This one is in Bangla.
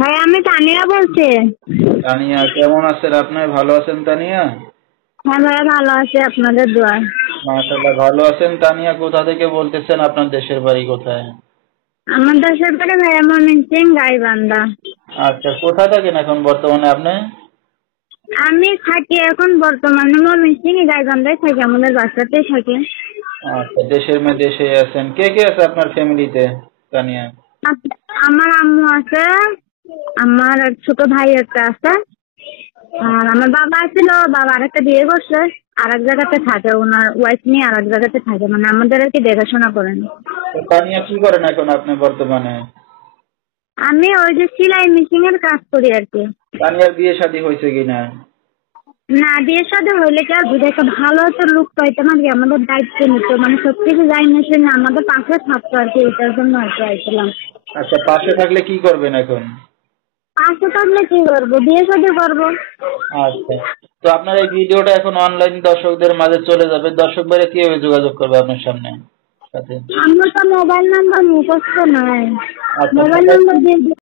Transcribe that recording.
ভাই আমি তানিয়া বলছি। তানিয়া কেমন আছেন আপনি? ভালো আছেন তানিয়া? হ্যাঁ ভাইয়া ভালো আছি আপনাদের দোয়ায়। মাশাআল্লাহ ভালো আছেন। তানিয়া কোথা থেকে বলতেছেন? আপনার দেশের বাড়ি কোথায়? আমার দেশের বাড়ি ভাইয়া ময়মনসিংহ গাইবান্ধা। আচ্ছা, কোথায় থাকেন এখন বর্তমানে আপনি? আমি থাকি এখন বর্তমানে ময়মনসিংহ গাইবান্ধায় থাকি, আমাদের বাসাতেই থাকি। আচ্ছা, দেশের মেয়ে দেশে আছেন। কে কে আছে আপনার ফ্যামিলিতে তানিয়া? আমার আম্মু আছে, আমার ছোট ভাই একটা আছে, আর আমার বাবা ছিল, বাবা আরেকটা বিয়ে করছে, আর এক জায়গাতে থাকে, ওনার ওয়াইফ নিয়ে আর এক জায়গাতে থাকে, মানে আমাদের আর কি দেখাশোনা করেন। তো তানিয়া কি করেন এখন আপনি বর্তমানে? আমি ওই যে সেলাই মেশিন এর কাজ করি আর কি। তানিয়ার বিয়ে শাদী হয়েছে কিনা? না, বিয়ের সাথে হইলে কি আর বুঝে, একটা ভালো একটা লোক পাইতো না আর কি, আমাদের দায়িত্ব নিত, মানে সত্যি কি যাই না শুনে আমাদের পাশে থাকতো আর কি, এটার জন্য আর কি আইছিলাম। আচ্ছা, পাশে থাকলে কি করবেন এখন? পাশে থাকলে কি করবো, বিয়ে সাথে করবো। আচ্ছা, তো আপনার এই ভিডিওটা এখন অনলাইন দর্শকদের মাঝে চলে যাবে। দর্শক ভাইরা কিভাবে যোগাযোগ করবে আপনার সাথে? আমার তো মোবাইল নাম্বার মুখস্থ নাই, আচ্ছা, মোবাইল মোবাইল নাম্বার দিয়ে